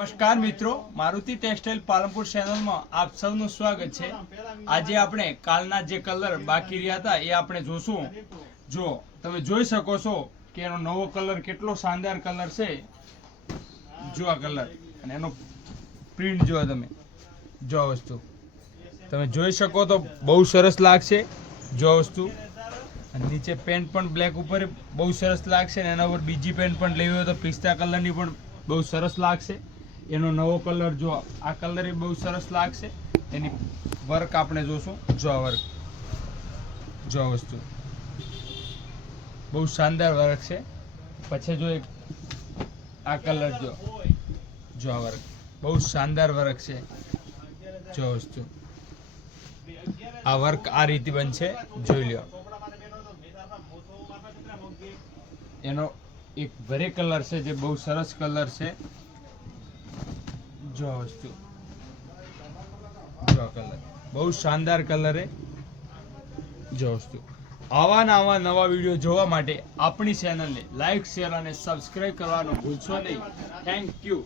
નમસ્કાર મિત્રો, મારુતિ ટેક્સટાઇલ પાલનપુર ચેનલમાં આપ સૌનું સ્વાગત છે। આજે આપણે કાલના જે કલર બાકી રહ્યા હતા એ આપણે જોશું। જો તમે જોઈ શકો છો કે એનો નવો કલર કેટલો શાનદાર કલર છે। જો આ કલર અને એનો પ્રિન્ટ જો તમે જો વસ્તુ તમે જોઈ શકો તો બહુ સરસ લાગશે। જો વસ્તુ અને નીચે પેન્ટ પણ બ્લેક ઉપર બહુ સરસ લાગશે અને એના ઉપર બીજી પેન્ટ પણ લેવી હોય તો પિસ્તા કલરની પણ બહુ સરસ લાગશે। એનો નવો કલર જો આ કલર એ બહુ સરસ લાગશે। એની વર્ક આપણે જોશું। જો આ વર્ક જો વસ્તુ બહુ શાનદાર વર્ક છે। પછી જો એક આ કલર જો આ વર્ક બહુ શાનદાર વર્ક છે। જો વસ્તુ આ વર્ક આ રીતે બનશે, જોઈ લ્યો। એનો એક ગ્રે કલર છે જે બહુ સરસ કલર છે। જો વસ્તુ જો કલર બહુ શાનદાર કલર है। જો વસ્તુ આવા નવા વિડીયો જોવા માટે આપણી ચેનલને લાઈક શેર અને સબસ્ક્રાઇબ કરવાનું ભૂલશો નહીં। Thank you.